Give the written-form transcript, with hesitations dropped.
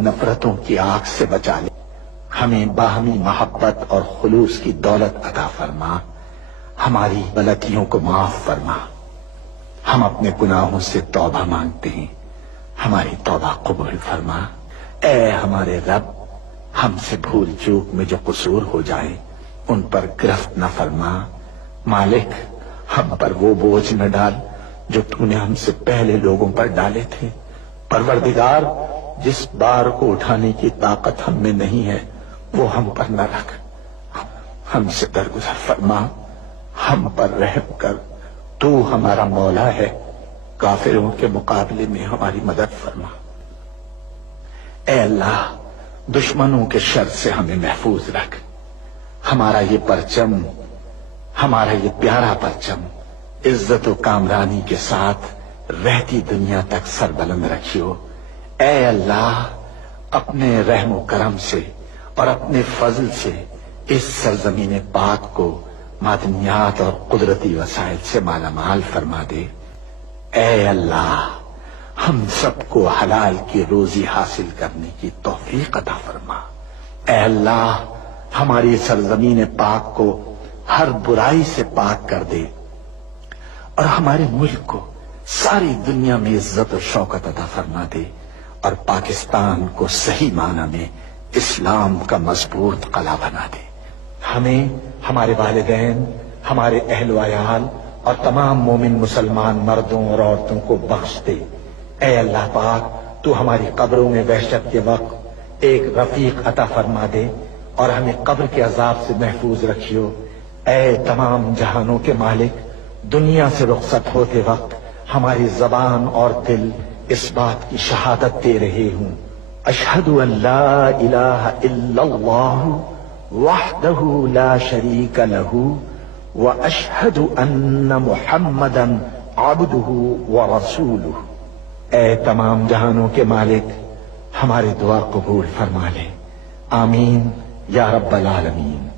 نفرتوں کی آگ سے بچا لے، ہمیں باہمی محبت اور خلوص کی دولت عطا فرما، ہماری غلطیوں کو معاف فرما۔ ہم اپنے گناہوں سے توبہ مانگتے ہیں، ہماری توبہ قبول فرما۔ اے ہمارے رب، ہم سے بھول چوک میں جو قصور ہو جائے ان پر گرفت نہ فرما۔ مالک، ہم پر وہ بوجھ نہ ڈال جو تو نے ہم سے پہلے لوگوں پر ڈالے تھے۔ پروردگار، جس بار کو اٹھانے کی طاقت ہم میں نہیں ہے وہ ہم پر نہ رکھ، ہم سے درگزر فرما، ہم پر رحم کر۔ تو ہمارا مولا ہے، کافروں کے مقابلے میں ہماری مدد فرما۔ اے اللہ، دشمنوں کے شر سے ہمیں محفوظ رکھ۔ ہمارا یہ پرچم، ہمارا یہ پیارا پرچم عزت و کامرانی کے ساتھ رہتی دنیا تک سربلند رکھیو۔ اے اللہ، اپنے رحم و کرم سے اور اپنے فضل سے اس سرزمین پاک کو معدنیات اور قدرتی وسائل سے مالا مال فرما دے۔ اے اللہ، ہم سب کو حلال کی روزی حاصل کرنے کی توفیق عطا فرما۔ اے اللہ، ہماری سرزمین پاک کو ہر برائی سے پاک کر دے اور ہمارے ملک کو ساری دنیا میں عزت و شوکت عطا فرما دے، اور پاکستان کو صحیح معنی میں اسلام کا مضبوط قلعہ بنا دے۔ ہمیں، ہمارے والدین، ہمارے اہل و عیال اور تمام مومن مسلمان مردوں اور عورتوں کو بخش دے۔ اے اللہ پاک، تو ہماری قبروں میں وحشت کے وقت ایک رفیق عطا فرما دے اور ہمیں قبر کے عذاب سے محفوظ رکھیو۔ اے تمام جہانوں کے مالک، دنیا سے رخصت ہوتے وقت ہماری زبان اور دل اس بات کی شہادت دے رہے ہوں، اشہد ان لا الہ الا اللہ وحدہ لا شریک لہ واشہد ان محمدا عبدہ ورسولہ۔ اے تمام جہانوں کے مالک، ہماری دعا قبول فرما لے، آمین یا رب العالمین۔